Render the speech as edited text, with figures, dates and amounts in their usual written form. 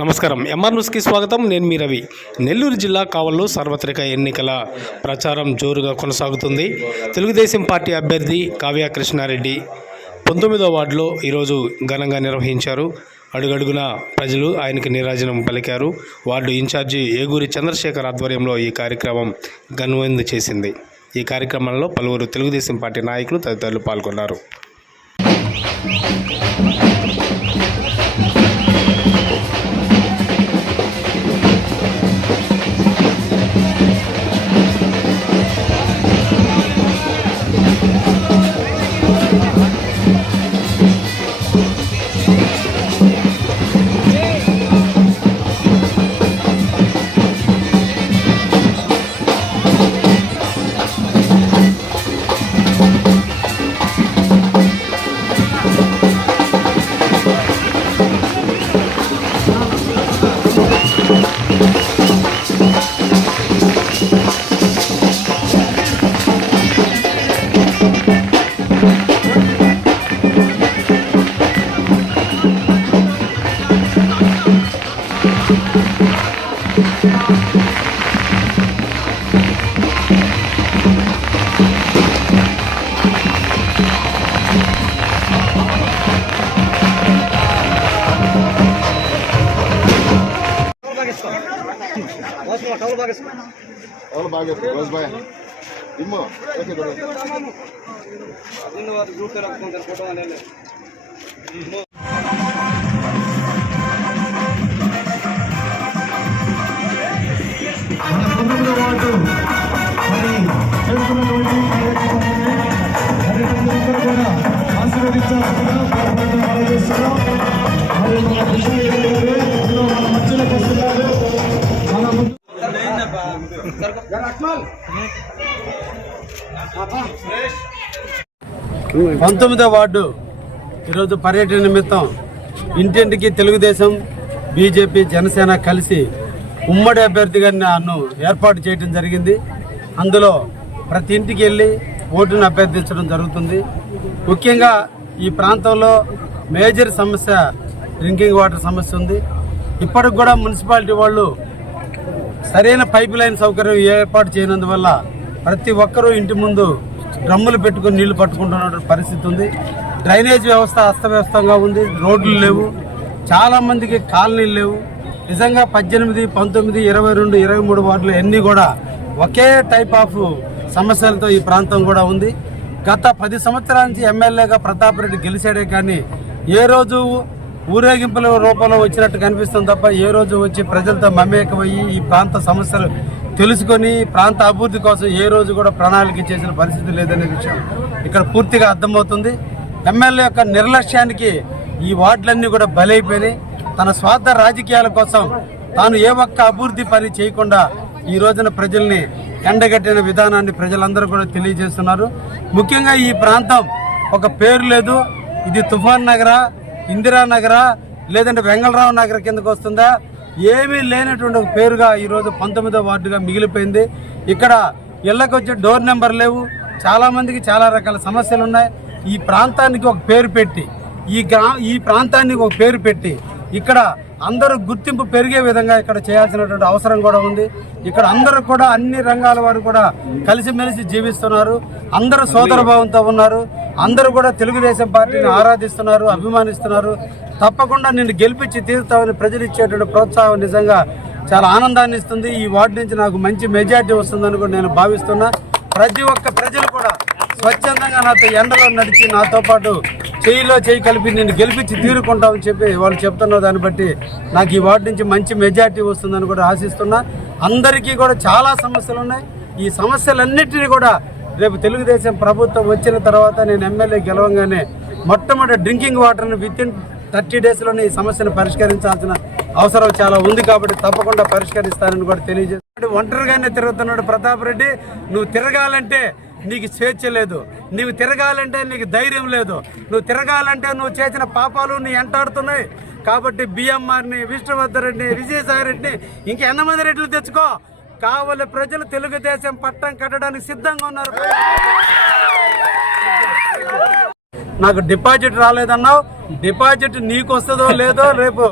నమస్కారం. ఎంఆర్ న్యూస్కి స్వాగతం. నేను మీ రవి. నెల్లూరు జిల్లా కావల్లో సార్వత్రిక ఎన్నికల ప్రచారం జోరుగా కొనసాగుతుంది. తెలుగుదేశం పార్టీ అభ్యర్థి కావ్య కృష్ణారెడ్డి 19వ వార్డులో ఈరోజు ఘనంగా నిర్వహించారు. అడుగడుగున ప్రజలు ఆయనకి నీరాజనం పలికారు. వార్డు ఇన్ఛార్జి ఏగూరి చంద్రశేఖర్ ఆధ్వర్యంలో ఈ కార్యక్రమం కనువిందు చేసింది. ఈ కార్యక్రమంలో పలువురు తెలుగుదేశం పార్టీ నాయకులు తదితరులు పాల్గొన్నారు. పంతొమ్మిదవ వార్డు ఈరోజు పర్యటన నిమిత్తం ఇంటింటికి తెలుగుదేశం, బీజేపీ, జనసేన కలిసి ఉమ్మడి అభ్యర్థిగా నన్ను ఏర్పాటు చేయడం జరిగింది. అందులో ప్రతి ఇంటికి వెళ్ళి ఓటును అభ్యర్థించడం జరుగుతుంది. ముఖ్యంగా ఈ ప్రాంతంలో మేజర్ సమస్య డ్రింకింగ్ వాటర్ సమస్య ఉంది. ఇప్పటికి కూడా మున్సిపాలిటీ వాళ్ళు సరైన పైప్ లైన్ సౌకర్యం ఏర్పాటు చేయనందువల్ల ప్రతి ఒక్కరూ ఇంటి ముందు డ్రమ్ములు పెట్టుకుని నీళ్లు పట్టుకుంటున్న పరిస్థితి ఉంది. డ్రైనేజ్ వ్యవస్థ అస్తవ్యస్తంగా ఉంది. రోడ్లు లేవు, చాలా మందికి కాలనీలు లేవు. నిజంగా 18, 19, 22, 23 వార్డులు అన్నీ కూడా ఒకే టైప్ ఆఫ్ సమస్యలతో ఈ ప్రాంతం కూడా ఉంది. గత 10 సంవత్సరాల నుంచి ఎమ్మెల్యేగా ప్రతాప్ రెడ్డి గెలిచాడే కానీ ఏ రోజు ఊరేగింపుల రూపంలో వచ్చినట్టు కనిపిస్తుంది తప్ప ఏ రోజు వచ్చి ప్రజలతో మమేకమయ్యి ఈ ప్రాంత సమస్యలు తెలుసుకొని ప్రాంత అభివృద్ధి కోసం ఏ రోజు కూడా ప్రణాళిక చేసిన పరిస్థితి లేదనే విషయం ఇక్కడ పూర్తిగా అర్థమవుతుంది. ఎమ్మెల్యే యొక్క నిర్లక్ష్యానికి ఈ వార్డులన్నీ కూడా బలైపోయినాయి. తన స్వార్థ రాజకీయాల కోసం తాను ఏ ఒక్క అభివృద్ధి పని చేయకుండా ఈ రోజున ప్రజల్ని ఎండగట్టిన విధానాన్ని ప్రజలందరూ కూడా తెలియజేస్తున్నారు. ముఖ్యంగా ఈ ప్రాంతం ఒక పేరు లేదు. ఇది తుఫాన్ నగరా, ఇందిరానగరా, లేదంటే వెంగళరావు నగర్ కిందకు వస్తుందా, ఏమీ లేనటువంటి ఒక పేరుగా ఈరోజు 19వ వార్డుగా మిగిలిపోయింది. ఇక్కడ ఇళ్లకు వచ్చే డోర్ నెంబర్ లేవు. చాలామందికి చాలా రకాల సమస్యలు ఉన్నాయి. ఈ ప్రాంతానికి ఒక పేరు పెట్టి ఈ ప్రాంతానికి ఒక పేరు పెట్టి ఇక్కడ అందరూ గుర్తింపు పెరిగే విధంగా ఇక్కడ చేయాల్సినటువంటి అవసరం కూడా ఉంది. ఇక్కడ అందరూ కూడా అన్ని రంగాల వారు కూడా కలిసిమెలిసి జీవిస్తున్నారు. అందరూ సోదరభావంతో ఉన్నారు. అందరూ కూడా తెలుగుదేశం పార్టీని ఆరాధిస్తున్నారు, అభిమానిస్తున్నారు. తప్పకుండా నిన్ను గెలిపించి తీరుతామని ప్రజలు ఇచ్చేటువంటి ప్రోత్సాహం నిజంగా చాలా ఆనందాన్ని ఇస్తుంది. ఈ వార్డు నుంచి నాకు మంచి మెజార్టీ వస్తుందని కూడా నేను భావిస్తున్నా. ప్రతి ఒక్క ప్రజలు కూడా స్వచ్ఛందంగా నాతో ఎండలో నడిచి నాతో పాటు చేయిలో చేయి కలిపి నేను గెలిపించి తీరుకుంటామని చెప్పి వాళ్ళు చెప్తున్న దాన్ని బట్టి నాకు ఈ వార్డు నుంచి మంచి మెజార్టీ వస్తుందని కూడా ఆశిస్తున్నా. అందరికీ కూడా చాలా సమస్యలు ఉన్నాయి. ఈ సమస్యలన్నింటినీ కూడా రేపు తెలుగుదేశం ప్రభుత్వం వచ్చిన తర్వాత నేను ఎమ్మెల్యే గెలవంగానే మొట్టమొదటి డ్రింకింగ్ వాటర్ని వితిన్ 30 డేస్లోనే ఈ సమస్యను పరిష్కరించాల్సిన అవసరం చాలా ఉంది. కాబట్టి తప్పకుండా పరిష్కరిస్తానని కూడా తెలియజేస్తాడు. ఒంటరిగానే తిరుగుతున్నాడు ప్రతాప్ రెడ్డి. నువ్వు తిరగాలంటే నీకు స్వేచ్ఛ లేదు, నీవు తిరగాలంటే నీకు ధైర్యం లేదు, నువ్వు తిరగాలంటే నువ్వు చేసిన పాపాలు నీ ఎంటాడుతున్నాయి. కాబట్టి బిఎంఆర్ని, విష్ణువర్ధన్, విజయసాయి రెడ్డిని ఇంకా ఎంతమంది రెడ్లు తెచ్చుకో. కావలి ప్రజలు తెలుగుదేశం పట్టం కట్టడానికి సిద్ధంగా ఉన్నారు. నాకు డిపాజిట్ రాలేదన్నావు, డిపాజిట్ నీకు వస్తుందో లేదో రేపు